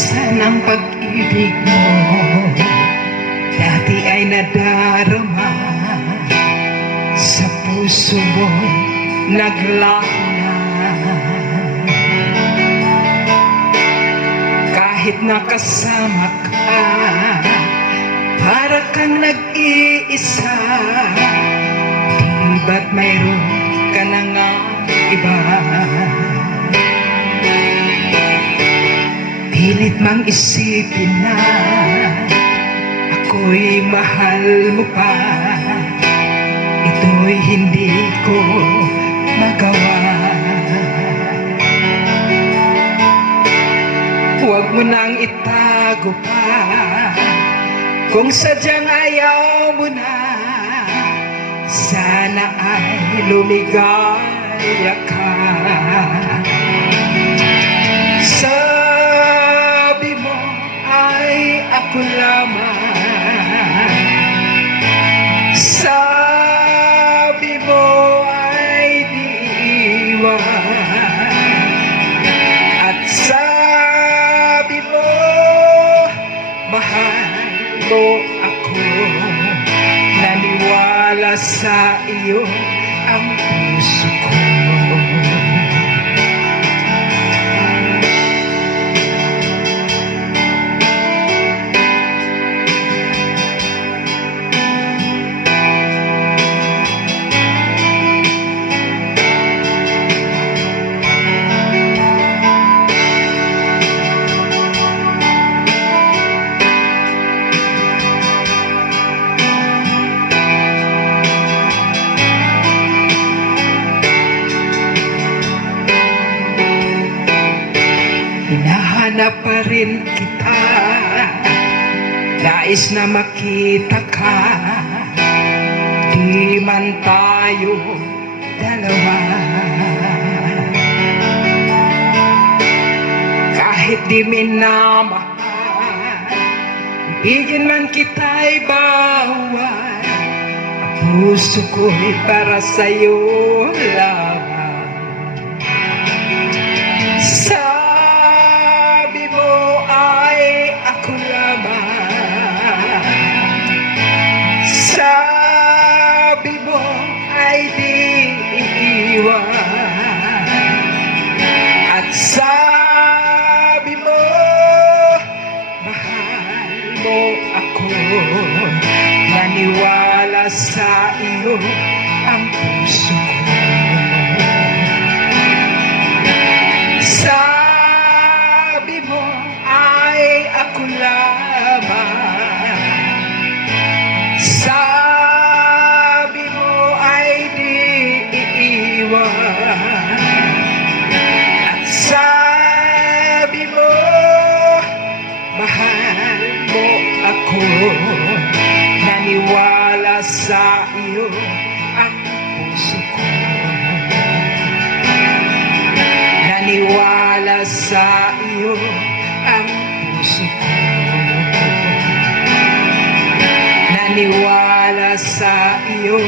Nasaan ang pag-ibig mo? Dati ay nadarama sa puso mo, naglaho na. Kahit nakasama ka, para kang nag-iisa. Di ba't mayroon ka na nga iba? Pilit mang isipin na ako'y mahal mo pa. Ito'y hindi ko magawa. Huwag mo nang itago pa kung sadyang ayaw mo na. Sana ay lumigaya ka. Sabi mo ay ako lamang. Sabi mo ay di iwan. At sabi mo mahal mo ako. Naniwala sa iyo ang puso ko. Hinahanap pa rin kita, nais na makita ka. Di man tayo dalawa, kahit di minamahal, bigyan man kita'y bawal. Ang puso ko'y para sa'yo lang. Sabi mo ay ako lamang. Sabi mo ay di iiwan. At sabi mo mahal mo ako. Naniwala sa iyo ang puso ko. Sabi mo ay ako lamang. Sabi mo ay di iiwan. At sabi mo mahal mo ako. Naniwala sa iyo ang puso ko. Naniwala sa iyo ang puso ko. Naniwala sa iyo